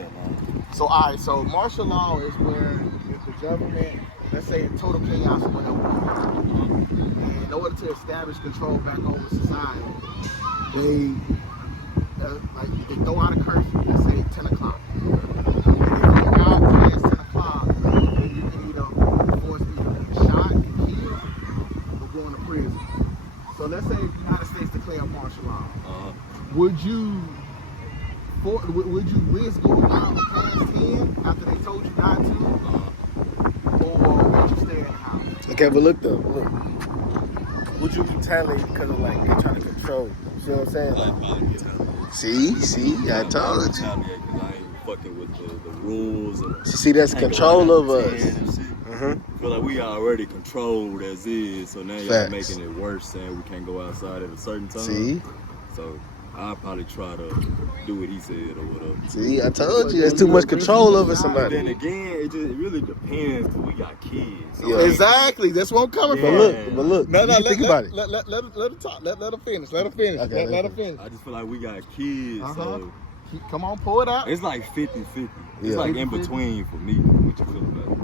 hell no. So, all right, so martial law is where if the government, let's say in total chaos or whatever, and in order to establish control back over society, they throw out a curfew, let's say 10 o'clock. And if you're out past 10 o'clock, then you can either force either shot and killed or going to prison. So let's say the United States declare martial law. Would you risk going out past 10 after they told you not to? Or would you stay in the house? Okay, but look. Would you retaliate because of like they're trying to control? You see what I'm saying? Like, probably retaliate. See, I told you. Retaliate because I ain't fucking with the rules. And See, that's control of us. I feel like we already controlled as is, so now y'all making it worse, saying we can't go outside at a certain time. See? So I'll probably try to do what he said or whatever. See, I told you, there's too much control over somebody. But then again, it really depends because we got kids. So Yeah. Exactly, that's what I'm coming from. But look, think about it. Let her talk. Let her finish. Let her finish. Okay, let her finish. I just feel like we got kids, so Come on, pull it out. it's like 50-50. It's Yeah. like in between for me. What you feel about it?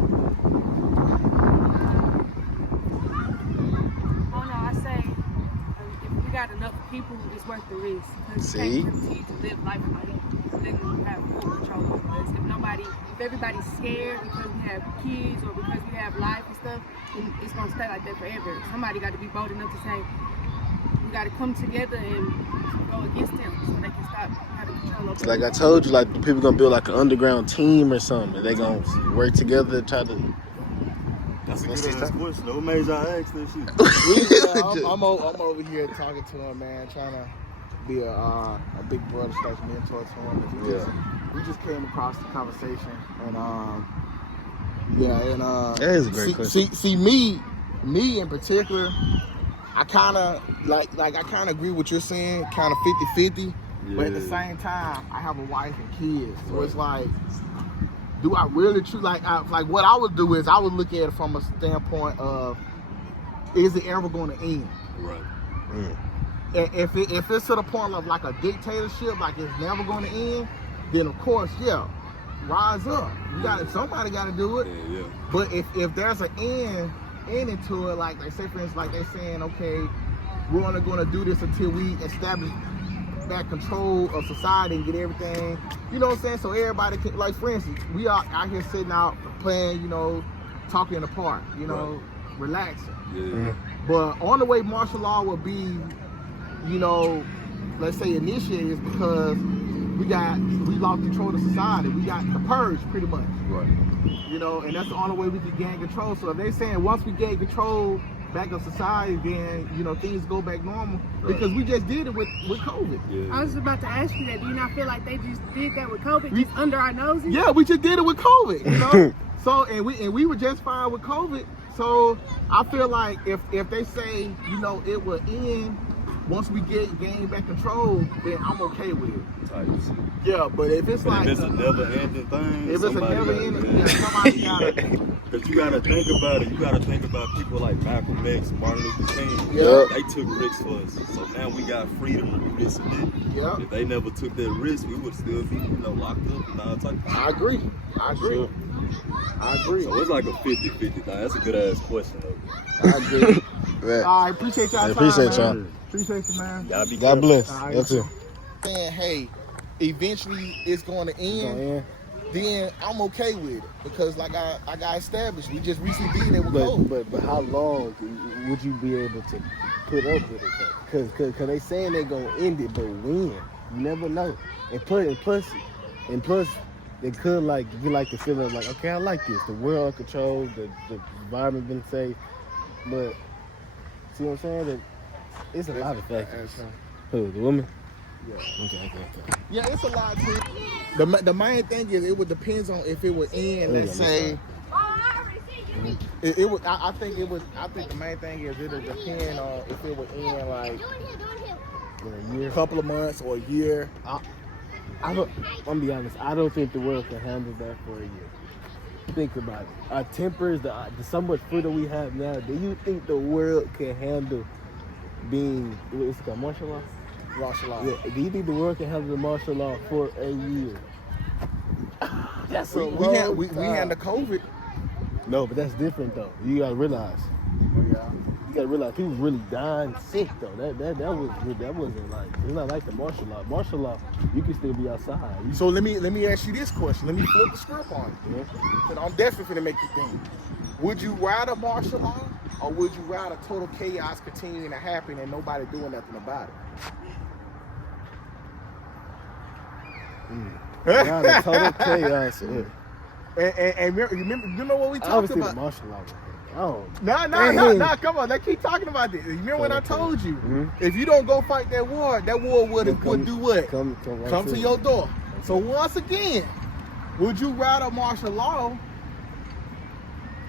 Oh no, I say if we got enough people, it's worth the risk. Because you can't continue to live life like then you have full control over us. If everybody's scared because we have kids or because we have life and stuff, then it's gonna stay like that forever. Somebody got to be bold enough to say we got to come together and go against them so they can stop having control over us. Like I told you, like people gonna build like an underground team or something. They gonna work together to try to. That's a good ass question. What made y'all ask that shit? I'm over here talking to him, man, trying to be a big brother slash mentor to him. We just came across the conversation, and That is a great question. See me in particular, I kind of like I kind of agree with what you're saying, kind of 50-50, but at the same time, I have a wife and kids, so it's like, do I really like what I would do is I would look at it from a standpoint of, is it ever going to end? Right. And if it's to the point of like a dictatorship, like it's never going to end, then of course, rise up. Somebody got to do it. Yeah. But if there's an end to it, like say for instance, like they're saying, okay, we're only going to do this until we establish that control of society and get everything, you know what I'm saying? So everybody can, like for instance, we are out here sitting out playing, talking in the park, relaxing. Yeah. But on the way martial law will be, let's say initiated is because we lost control of society. We got the purge pretty much. Right. And that's the only way we can gain control. So if they saying once we gain control back of society, then things go back normal. Right. Because we just did it with COVID. Yeah. I was about to ask you that. Do you not feel like they just did that with COVID, just under our noses? Yeah, we just did it with COVID. So and we were just fine with COVID. So I feel like if they say it will end once we gain back control, then I'm okay with it. Yeah, but if it's like if it's a never-ending thing, if it's a never-ending, somebody gotta. Because you gotta think about it. You gotta think about people like Malcolm X, Martin Luther King. Yep. They took risks for us, so now we got freedom to do this and that. Yeah. If they never took that risk, we would still be, locked up and all type of I agree. So it's like a 50-50 thing. That's a good ass question though. I agree. I appreciate y'all. Appreciate y'all. Appreciate you, man. Y'all be God bless. All right. That's it. And hey, eventually it's going to end. Then I'm okay with it because like I got established, we just recently did it with COVID. But how long would you be able to put up with it though? Cause they saying they gonna end it, but when? You never know. And plus it could like get like the feeling of like, okay, I like this. The world under control, the environment been safe, but see what I'm saying? That it's a lot of factors. Who, the woman? Yeah. Okay. Yeah, it's a lot too. The main thing is it would depends on if it would end. Let's say it would. I think it would. I think the main thing is it would depend on if it would end like In a year, couple of months or a year. I'm gonna be honest. I don't think the world can handle that for a year. Think about it. Our tempers, the so much freedom we have now. Do you think the world can handle being? It's called martial law. Martial law. Yeah. Do you think the world can handle the martial law for a year? That's we had the COVID. No, but that's different though. You gotta realize. Oh yeah. You gotta realize people really dying sick though. That wasn't like, it's not like the martial law. Martial law, you can still be outside. So let me ask you this question. Let me flip the script on you. Because I'm definitely gonna make you think. Would you rather martial law, or would you rather total chaos continuing to happen and nobody doing nothing about it? Rather total chaos. And remember what we talked Obviously about? the martial law. Oh. No, come on, let's keep talking about this. Remember what I told you? Mm-hmm. If you don't go fight that war would do what? Come to your door. So once again, would you rather martial law,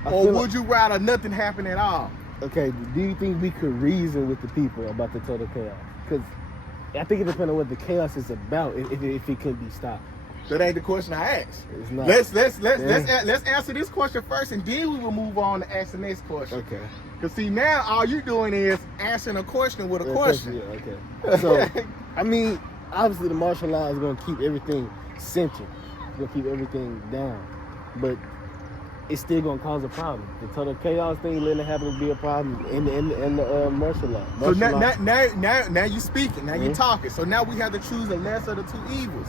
or would you rather nothing happen at all? Okay, do you think we could reason with the people about the total chaos? Because I think it depends on what the chaos is about, if it can be stopped. That ain't the question I asked. It's not. Let's answer this question first, and then we will move on to ask the next question. Okay. Because see, now all you're doing is answering a question with a question. Yeah, okay. So, I mean, obviously the martial law is going to keep everything centered. It's going to keep everything down. But it's still going to cause a problem. The total chaos thing, letting it happen, to be a problem in the martial law. So now you're speaking. Now you're talking. So now we have to choose the lesser of the two evils.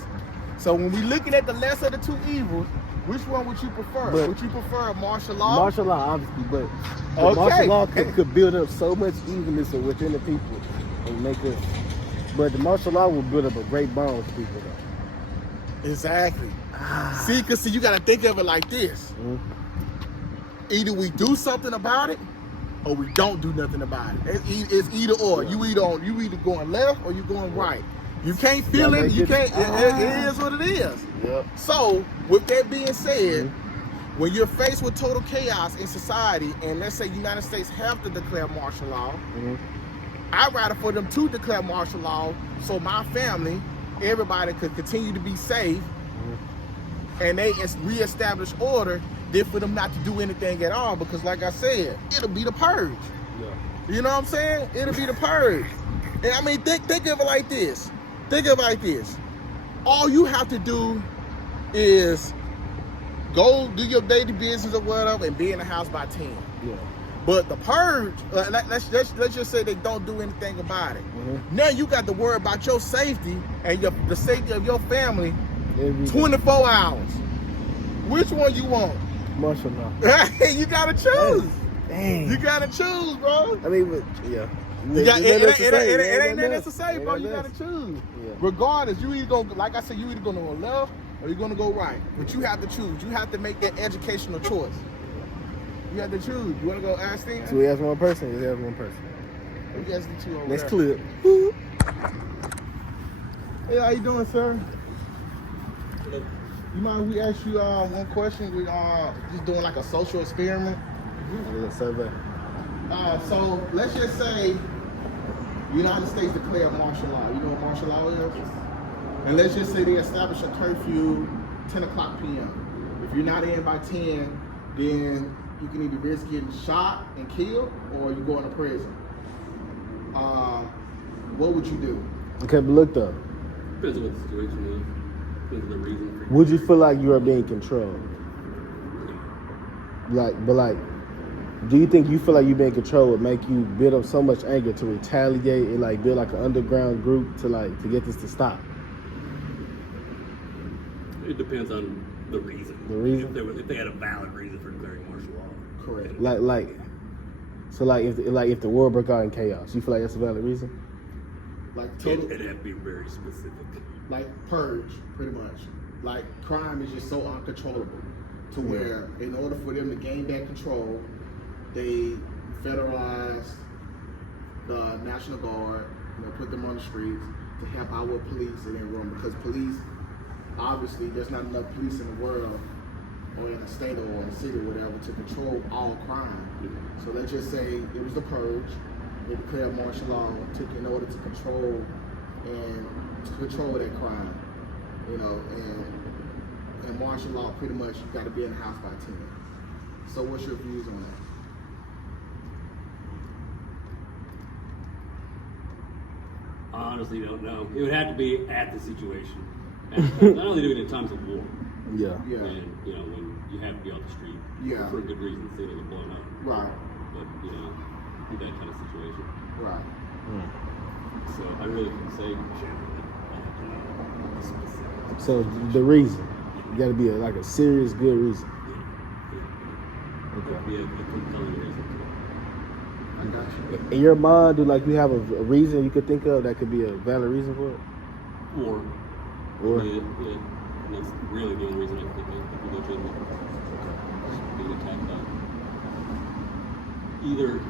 So when we're looking at the lesser of the two evils, which one would you prefer? Would you prefer a martial law? Martial law, obviously, but the martial law could build up so much evilness within the people and make us. But the martial law will build up a great bond with the people, though. Exactly. See, because you got to think of it like this. Mm-hmm. Either we do something about it, or we don't do nothing about it. It's either or. Yeah. You either going left or you going right. You can't feel it. You can't. It is what it is. Yep. So, with that being said, when you're faced with total chaos in society, and let's say United States have to declare martial law, I'd rather for them to declare martial law so my family, everybody could continue to be safe, and they reestablish order, than for them not to do anything at all. Because, like I said, it'll be the purge. Yeah. You know what I'm saying? It'll be the purge. And I mean, think of it like this. Think of it like this. All you have to do is go do your daily business or whatever and be in the house by 10. Yeah. But the purge, let's just say they don't do anything about it. Now you got to worry about your safety and the safety of your family 24 hours. Which one you want? Martial law. You gotta choose. Dang. You gotta choose, bro. I mean, but, yeah. It ain't nothing else to say, bro. You gotta choose. Yeah. Regardless, you either go, like I said, you either gonna go left or you're gonna go right. But you have to choose. You have to make that educational choice. You have to choose. You wanna go ask them? So we ask one person. We ask one person. We ask the two over Next there. clip. Hey, how you doing, sir? You mind if we ask you one question? We just doing like a social experiment. Survey. So let's just say United States declared martial law. You know what martial law is? And let's just say they establish a curfew 10 o'clock p.m. If you're not in by 10, then you can either risk getting shot and killed or you go into prison. What would you do? Okay, but look though. Depends on what the situation is. Depends on the reason. Would you feel like you are being controlled? Do you think you feel like you're being controlled would make you build up so much anger to retaliate and like build like an underground group to get this to stop? It depends on the reason. The reason? If they had a valid reason for declaring martial law. Correct. If the world broke out in chaos, you feel like that's a valid reason? Like It'd have to be very specific. like purge, pretty much. Like crime is just so uncontrollable to where in order for them to gain that control, they federalized the National Guard, put them on the streets to help our police in their room, because police, obviously there's not enough police in the world or in a state or a city or whatever to control all crime. So let's just say it was the purge. They declared martial law in order to control that crime, and martial law pretty much you got to be in the house by 10. So what's your views on that? I honestly don't know. It would have to be at the situation. Not only do it in times of war. Yeah. Yeah. When, you know, when you have to be off the street. Yeah. For a good reason, so they get blown up. Right. But, you know, that kind of situation. Right. So I really can say generally. So the reason, you got to be like a serious good reason. Okay. Be a compelling reason. I got you. In your mind, do like you have a reason you could think of that could be a valid reason for it? Or. Yeah. And that's really the only reason I think of legitimate. Being attacked by either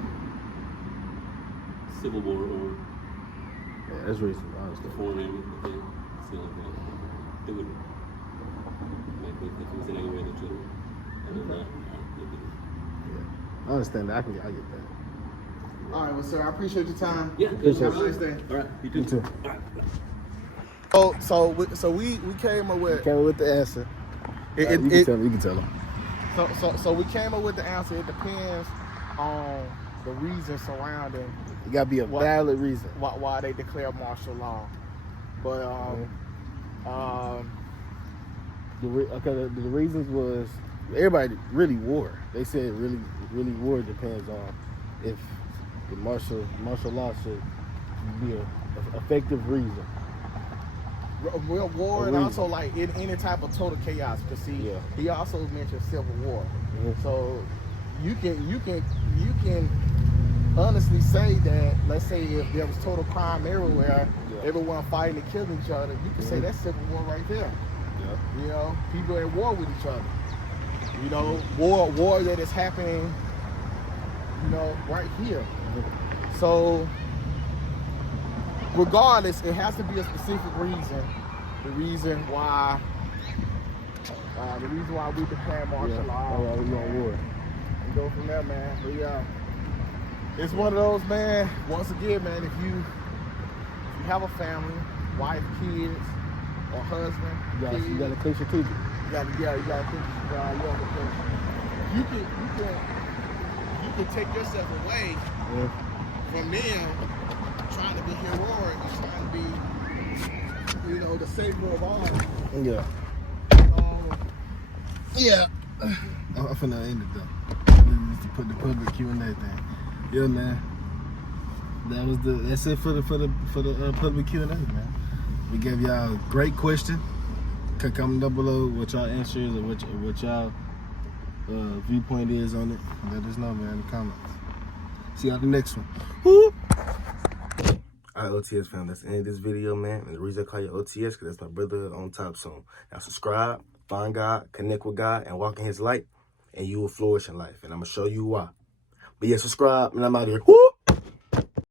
civil war or. Yeah, that's reasonable. I understand. Performing, it's the only thing that would make me think it was in any way legitimate. Other than that, I understand that. I get that. All right, well, sir, I appreciate your time. Yeah, appreciate Have a nice day. All right, you too. You too. All right. So we came up with Came with the answer. You can tell them. So we came up with the answer. It depends on the reason surrounding. It got to be a valid reason. Why they declare martial law. But the reasons was everybody really war. They said really war depends on if the martial law should be a effective reason. Real war and also like in any type of total chaos. Because see, he also mentioned civil war. So you can honestly say that, let's say if there was total crime everywhere, everyone fighting and killing each other, you can say that's civil war right there. Yeah. You know, people at war with each other. You know, war that is happening, you know, right here. So regardless, it has to be a specific reason. The reason why we declare martial law. We on war. And go from there, man. But yeah, it's one of those, man. Once again, man, if you have a family, wife, kids, or husband, you gotta clinch your teeth. You gotta think you can take yourself away from them trying to be heroic and trying to be, you know, the savior of all. Yeah. I'm finna end it though. Just to put the public Q&A thing. Yeah, man. That's it for the public Q&A, man. We gave y'all a great question. Comment down below what y'all answers or what y'all viewpoint is on it. Let us know, man, in the comments. See y'all in the next one. Woo! Alright, OTS fam, that's the end of this video, man. And the reason I call you OTS, because that's my brother on top soon. Now subscribe, find God, connect with God, and walk in his light, and you will flourish in life. And I'm going to show you why. But yeah, subscribe, and I'm out here. Woo!